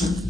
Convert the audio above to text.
Thank mm -hmm. you.